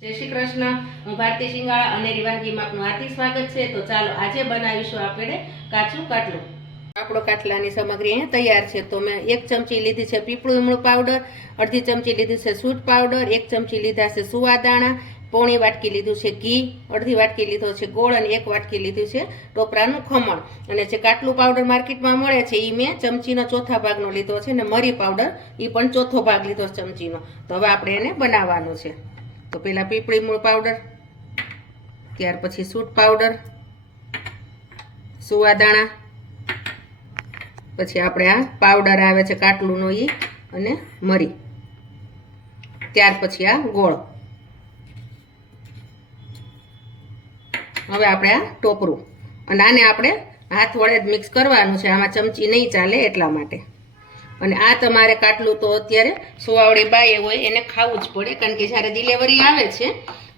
જય શ્રી કૃષ્ણ। હું ભારતી સિંગાળા અને વાનગીમાં આપનું હાર્દિક સ્વાગત છે। તો ચાલો આજે બનાવીશું આપણે કાચું કાટલું। આપણો કાટલાની સામગ્રી અહીંયા તૈયાર છે। તો મેં 1 ચમચી લીધી છે પીપળું લીમડો પાવડર, અડધી ચમચી લીધી છે સૂંઠ પાવડર, 1 ચમચી લીધા છે સુવા દાણા, પોણી વાટકી લીધું છે ઘી, અડધી વાટકી લીધો છે ગોળ અને 1 વાટકી લીધું છે ટોપરાનું ખમણ। અને જે કાટલું પાવડર માર્કેટમાં મળે છે એ મેં ચમચીનો ચોથા ભાગનો લીધો છે, અને મરી પાવડર એ પણ ચોથો ભાગ લીધો છે ચમચીનો। તો હવે આપણે એને બનાવવાનું છે। તો પહેલાં પીપળી મૂળ પાવડર, ત્યાર પછી સૂંઠ પાવડર, સુવા દાણા, પછી આપણે આ પાવડર આવે છે કાટલુંનો એ, અને મરી, ત્યાર પછી આ ગોળ। હવે આપણે આ ટોપરું, અને આને આપણે હાથ વડે જ મિક્સ કરવાનું છે, આમાં ચમચી નહીં ચાલે એટલા માટે। અને આ તમારે કાટલું તો અત્યારે સુવાવડી બાઈ હોય એને ખાવું જ પડે, કારણ કે જ્યારે ડિલિવરી આવે છે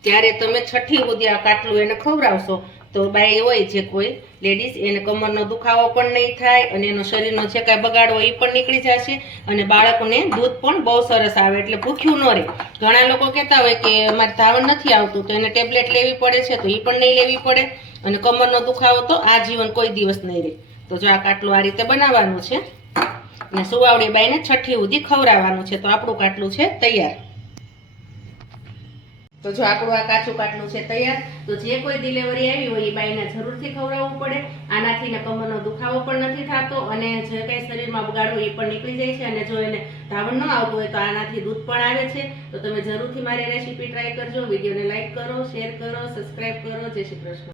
ત્યારે તમે છઠ્ઠી સુધી આ કાટલું એને ખવડાવશો તો બાઈ હોય જે કોઈ લેડીઝ એને કમરનો દુખાવો પણ નહીં થાય, અને એનો શરીરનો જે કાંઈ બગાડ હોય એ પણ નીકળી જશે, અને બાળકોને દૂધ પણ બહુ સરસ આવે, એટલે ભૂખ્યું ન રહે। ઘણા લોકો કહેતા હોય કે અમારે ધાવણ નથી આવતું તો એને ટેબ્લેટ લેવી પડે છે, તો એ પણ નહીં લેવી પડે, અને કમરનો દુખાવો તો આ જીવન કોઈ દિવસ નહીં રહે। તો જો આ કાટલું આ રીતે બનાવવાનું છે, અને સુવાવડી બાઈને છઠ્ઠી સુધી ખવડાવવાનું છે। તો આપણું કાટલું છે તૈયાર। તો જો આપણું આ કાચું કાટલું છે તૈયાર। તો જે કોઈ ડિલિવરી આવી હોય એ બાઈને જરૂરથી ખવડાવવું પડે, આનાથી ને કમરનો દુખાવો પણ નથી થતો, અને જે કંઈ શરીરમાં બગાડ હોય એ પણ નીકળી જાય છે, અને જો એને ધાવણ ન આવતું હોય તો આનાથી દૂધ પણ આવે છે। તો તમે જરૂરથી મારી રેસીપી ટ્રાય કરજો। વિડીયોને લાઈક કરો, શેર કરો, સબસ્ક્રાઈબ કરો। જય શ્રી કૃષ્ણ।